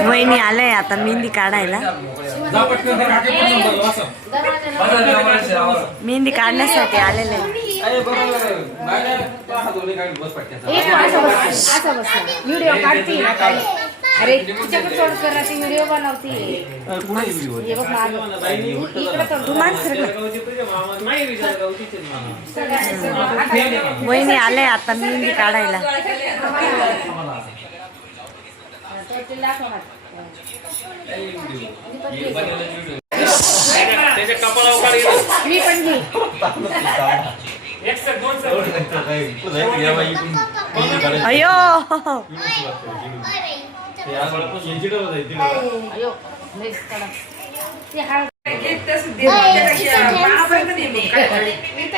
वहिनी आलंय आता मेहंदी काढायला. मेहंदी काढण्यासाठी आलेले. व्हिडिओ काढते. अरे तिच्याकडे सोड कर ती व्हिडिओ बनवते. तू वहिनी आलंय आता मेहंदी काढायला. मी पण घे. अयो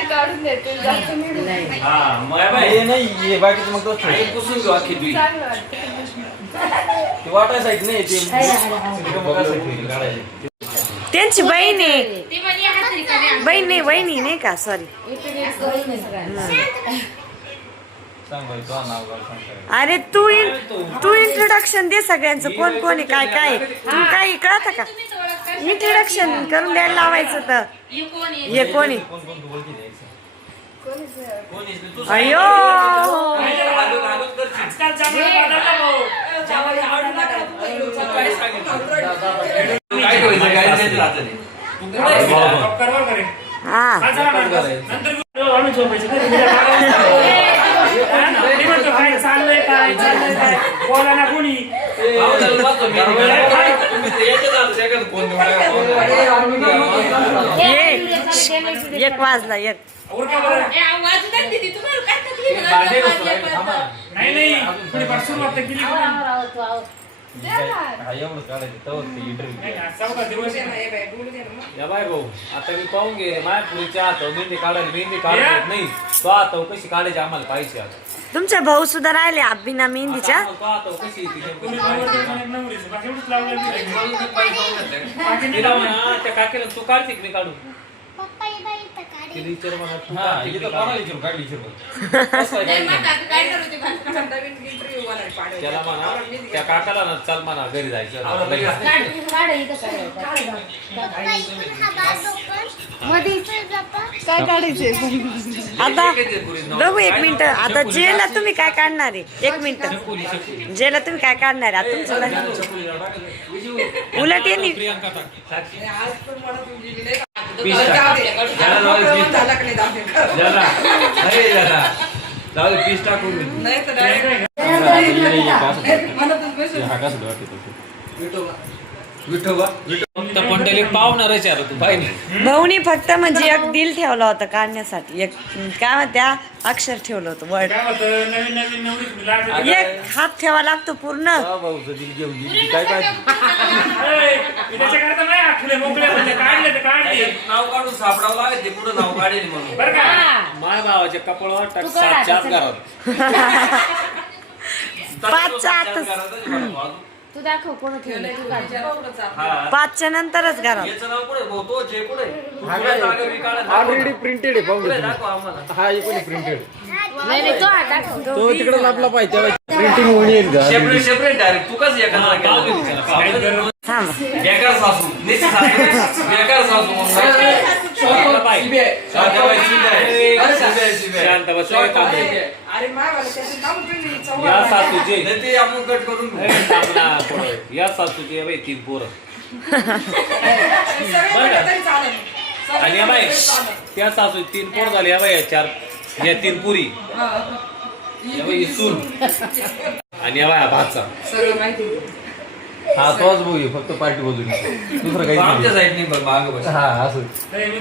काढून देते. त्यांची बहीण आहे. बहीण नाही वहिनी नाही का सॉरी. अरे तू इंट्रोडक्शन दे सगळ्यांचं. कोण कोण आहे काय काय तू काही कळत का. इंट्रोडक्शन करून द्यायला लावायचं. तर हे कोणी अयो हा एक वाजला. एक आता मी पाहून घे माझ्या पुरीच्या हात मेहंदी काढायला मेहंदी काढत नाही. तो आता कशी काढायची आम्हाला पाहिजे. आता तुमचे भाऊ सुद्धा राहिले बिना मेहंदीच्या. कशी त्या काकीला तू काढते की मी काढू. त्याला म्हणा त्या काकाला ना चाल म्हणा घरी जायचं. काय काढायचे आता बघू. एक मिनिट आता जेला तुम्ही काय काढणार आहे. एक मिनिट जेला तुम्ही काय काढणार आहे. आता तुमचं उलट येईल. पाहुणारच आहे तू पाहिजे. भाऊनी फक्त म्हणजे एक दिल ठेवला होता काढण्यासाठी. एक काय म्हणत्या अक्षर ठेवलं होतं वर्ड. एक हात ठेवा लागतो पूर्ण. काय पाहिजे नाव काढून सापडावं लागेल ते पुढे नाव काढेल म्हणून. माय भावाच्या कपाळावर टाक 7 घरात 5च्या आतच. तू दाखव कोण ठेवलं. 5च्या नंतरच घरात. याचं नाव पुढे होतो जे पुढे ऑलरेडी प्रिंटेड आहे. पाहून दाखव आम्हाला. हा इकडे प्रिंटेड. नाही तो हा दाखव. तो तिकडे लाभला पाहिजे. प्रिंटिंग होऊन येईल का. सेपरेट सेपरेट डायरेक्ट तू कसं एखादा थांब. बेकार सासू निश्चित सासू बेकार सासू शांत बस. या सासूचे ते आपण कट करून या सासूचे बाई 3 पोरं. आणि या बाई त्या सासू 3 पोर झाले. या बाई 4 या 3 पुरी. या बाई सून आणि या बाई भाचा. हा तोच भाऊ फक्त पार्टी बदलून दुसरं काही आमच्या साईड नाही बघ माग बस. हा असं तुम्ही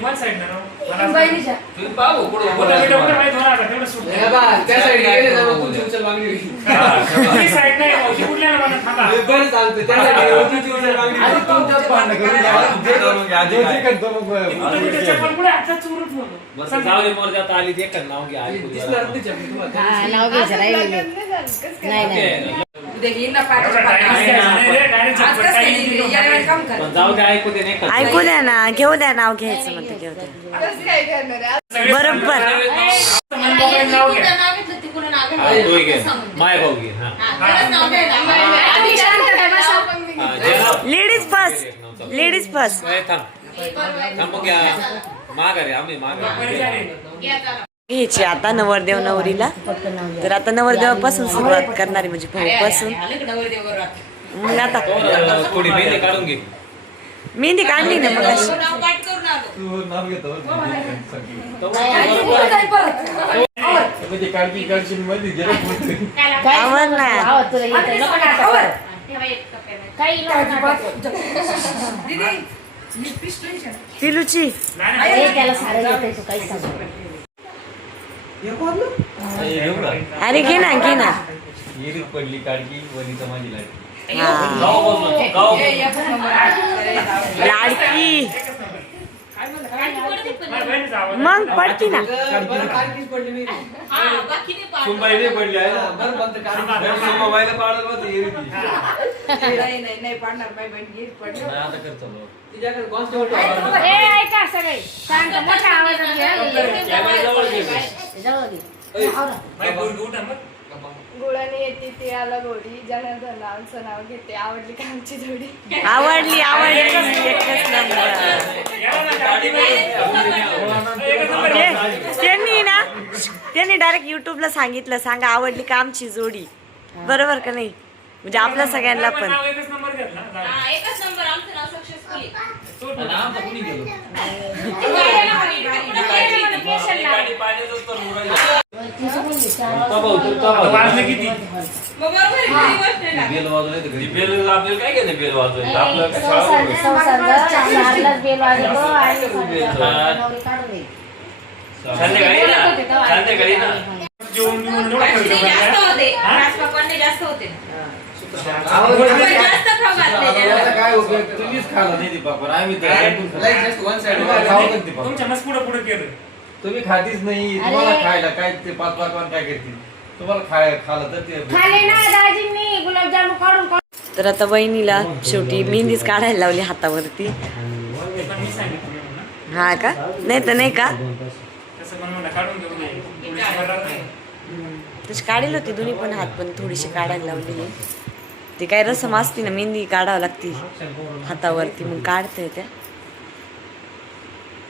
पाहू पुढे त्या साईड आली ते नाव घ्या. नाव घ्यायचं राहिलेले नाही. जाऊ द्या ऐकू दे नाही. ऐकू द्या ना. घेऊ द्या नाव घ्यायचं म्हणते. घेऊ द्या बरोबर. माय भाऊ घे. फस ए, थांब मग या माघारी आम्ही माघारी घ्यायची आता नवरदेव नवरीला. तर आता नवरदेवापासून सुरुवात करणार आहे म्हणजे भाऊपासून. मग आता थोडी मेहंदी काढून घे. मेहंदी काढली ना मग अशी. तू नाव घेतो म्हणजे काढची मध्ये गेलं आवडणार. भावा, तुला येतंय ना पटापट. काही पिलूची त्याला सारं येतंय, तू काही सांगू. अरे घे ना घे ना. येरीत पडली काढकी वनीचा माझी लाईट. हा. लाडकी मग पडती ना. सुंबाईने पडली आहे ना मोबाईल पाडलं होतं येरीत. आता कर चालू. ऐका सगळे शांत, मोठ्या आवाजात घे. गुळाने येते ती आला गोडी, जनार्दन आमचं नाव घेते, आवडली का आमची जोडी. आवडली आवडली एकच नंबर. त्यांनी डायरेक्ट युट्यूबला सांगितलं सांगा आवडली का आमची जोडी. बरोबर का नाही? म्हणजे आपल्या सगळ्यांना पण एकच नंबर आमचं नाव सक्सेसफुली बेल वाजवली तर घरी. बेल आपल्याला काय घेणं बेल वाजवायचं आपलं काय शाळा वगैरे. बेल वाजवतो आणि नवरी काढून दे. संध्याकाळी ना संध्याकाळी ना जास्त होते राजपापांनी जास्त होते जास्त खाऊ घातले आता काय उपयोग तुम्हीच खाला नाही दीपापर आम्ही तर तुम्ही खातीच नाही. तुम्हाला खायला काय ते 5 पाकवान काय करतील तुम्हाला खाला तर ते खाले ना दाजींनी गुलाबजामुन काढून तर आता वहिनीला शेवटी मेहंदीच काढायला लावली हातावरती. हा का? नाही तर नाही का तशी काढेल होती दोन्ही पण हात पण थोडीशी काढायला लावली. ती काय रसम असती ना मेहंदी काढावं लागती हातावरती मग काढते त्या.